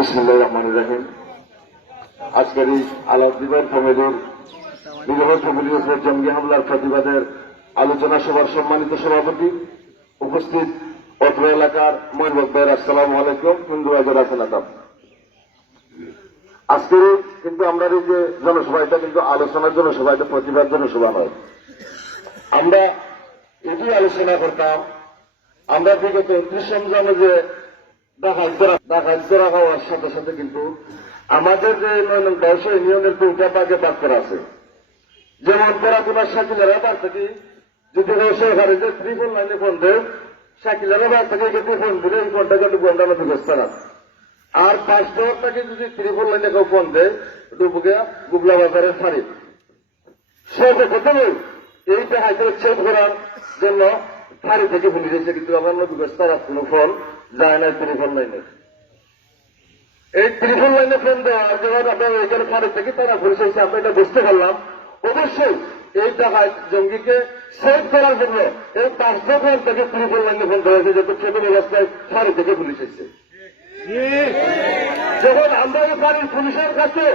বিসমিল্লাহির রহমানির রহিম। আজকের এই আলাদিবার ফ্যামিলির বিধবা ফ্যামিলির উপর জঙ্গি হামলার প্রতিবাদের আলোচনা সভার সম্মানিত সভাপতি, উপস্থিত অত্র এলাকার মহিলা ভাইয়ের আসসালামু আলাইকুম। হিন্দু আজর আছেন আদাব। আজকের কিন্তু আমরা এই যে জনসভা, এটা কিন্তু আলোচনার জনসভা, এটা প্রতিবাদ জনসভা নয়। আমরা এটি আলোচনা করতাম, আমরা বিগত 29 রমজানে যে ডাকাত করা হওয়ার সাথে সাথে কিন্তু আমাদের যে 9 নং 10 ইউনিয়নের 2টা ভাগে ভাগ করা আছে। যেমন পেরাকুনার সাকিলারা বার থেকে যদি সরকারি যে ত্রিপুল লাইনে ফোন দেয়, সাকিলারা বার থেকে কিন্তু ফোন দিলে এই ফোনটা কিন্তু বন্ধানো ব্যবস্থা না। আর 5 টাকা যদি ত্রিপুল লাইনে কেউ ফোন দেয়, ডুবুকে গুবলা বাজারের ফাঁড়ি সব কথা নেই। এইটা হয়তো চেক করার জন্য ফাঁড়ি থেকে ভুলে দিয়েছে, কিন্তু আমার ব্যবস্থা কোনো ফোন যায় না ত্রিপুল লাইনে। এই ত্রিপুল লাইনে ফোন দেওয়ার জন্য আপনার এখানে ফাঁড়ি থেকে তারা ঘুরে এসে আমরা এটা বুঝতে পারলাম। অবশ্যই এই ডাকাত জঙ্গিকে সেভ করার জন্য এই 5 ফোন থেকে ত্রিপুল লাইনে ফোন দেওয়া হয়েছে, যাতে ছোট ব্যবস্থায় ফাঁড়ি থেকে পুলিশ এসেছে। যখন আমরা এই বাড়ির পুলিশের কাছে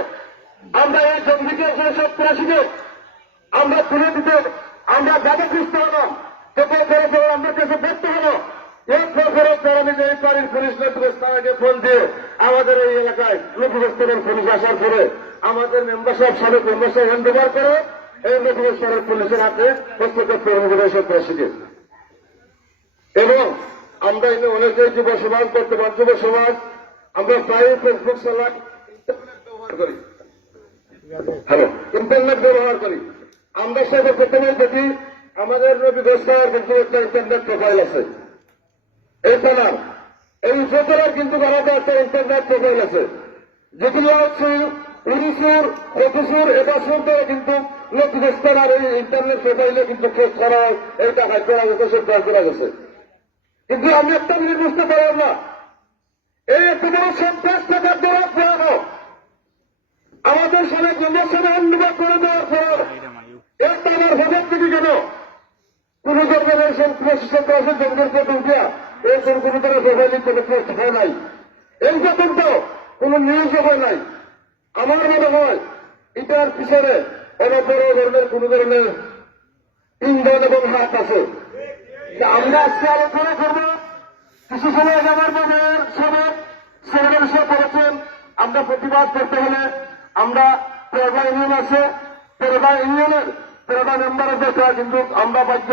আমরা এই জঙ্গিকে যেসব প্রাসীকে আমরা তুলে দিতে আমরা বাধা খুঁজতে হলাম, তখন যখন আমরা কাছে দেখতে হলো এই ফেরত তারা নিজে এই বাড়ির পুলিশ তারাকে ফোন দিয়ে আমাদের এই এলাকায় লোকস্তরের পুলিশ আসার পরে আমাদের মেম্বার সাহেব সাবেক মেম্বার সাহেব হ্যান্ড ওভার করে এই লোকস্তরের পুলিশের হাতে হস্তক্ষেপ করে সব প্রাসীকে। এবং আমরা এখানে অনেকেই যুব সমাজ করতে পারি, যুব সমাজ আমরা প্রায় ফেসবুক চালাই, হ্যালো ইন্টারনেট ব্যবহার করি। আমরা সাথে প্রথমে দেখি আমাদের ব্যবস্থার কিন্তু একটা ইন্টারনেট প্রোফাইল আছে। এই থানার এই উপজেলার কিন্তু বাড়াতে একটা ইন্টারনেট প্রোফাইল আছে, যেগুলো হচ্ছে উড়িশুর, হতিশুর, এবাসুর থেকে কিন্তু লোকস্থান আর এই ইন্টারনেট প্রোফাইলে কিন্তু খোঁজ করা এইটা হাইড করা গেছে, সব করা গেছে। কিন্তু আমি একটা জিনিস বুঝতে পারলাম না, এই তোমার সন্ত্রাস টাকার দেওয়া পুরানো আমাদের সাথে জনসভা অনুবাদ করে দেওয়ার পর এই টাকার ভোটের দিকে কেন কোন ধরনের সন্ত্রাসের জঙ্গের পথে উঠিয়া এই কোন ধরনের প্রোফাইলিং কোনো পোস্ট হয় নাই, এই পর্যন্ত কোন নিউজ হয় নাই। আমার মনে হয় এটার পিছনে অনেক বড় ধরনের কোন ধরনের ইন্ধন এবং হাত আছে। আমরা আজকে আলোচনা করব কিছু সময় আমার মনের সবক সমাবেশ করেছেন। আমরা প্রতিবাদ করতে হলে আমরা 13টা ইউনিয়ন আছে, 13টা ইউনিয়নের 13টা মেম্বারের দরকার, কিন্তু আমরা বাধ্য,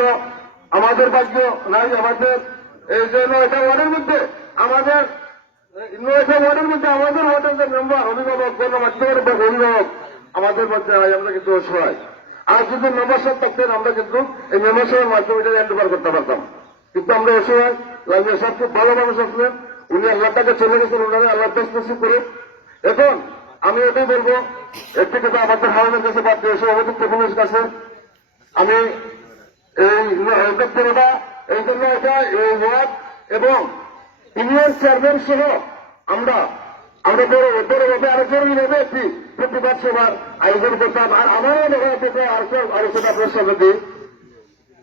আমাদের বাধ্য নাই। আমাদের এই যে 9টা ওয়ার্ডের মধ্যে আমাদের 9টা ওয়ার্ডের মধ্যে আমাদের ওয়ার্ডের যে মেম্বার অভিভাবক গণমাধ্যমের অভিভাবক আমাদের মধ্যে নাই, আমরা কিন্তু অসহায়। আর যদি মেম্বারশিপ থাকতেন আমরা কিন্তু এই মেম্বারশিপের মাধ্যমে এটা হ্যান্ড ওভার করতে পারতাম, কিন্তু আমরা অসহায়। লাইনের সাহেব খুব ভালো মানুষ আসলেন, উনি আল্লাহটাকে চলে গেছেন, ওনারা আল্লাহ তসনসিব করে। এখন আমি এটাই বলবো, এর থেকে তো আমাদের হারানোর কাছে বাদ দিয়ে সভাপতি পুলিশের কাছে আমি এই দপ্তরটা এই জন্য এটা এই ওয়ার্ড এবং ইউনিয়ন চেয়ারম্যান সহ আমরা বড়ভাবে আরো জরুরিভাবে একটি প্রতিবাদ সভার আয়োজন করতাম। আর আমারও মনে হয় আলোচনা আপনার সঙ্গে দিই,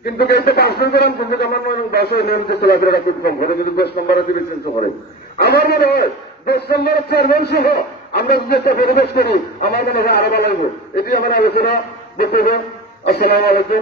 কিন্তু এইটা পার্সেল করেন, কিন্তু আমার মনে হয় 10 নিয়মিত চলাফেরা খুব কম করে, কিন্তু 10 নম্বরে বিবেচনা করে। আমার মনে হয় 10 নম্বরের চেয়ারম্যান সহ আমরা যদি একটা পরিবেশ করি, আমার মনে হয় আরো ভালো লাগবে। এটি আমার আলোচনা বক্তব্য। আসসালামু আলাইকুম।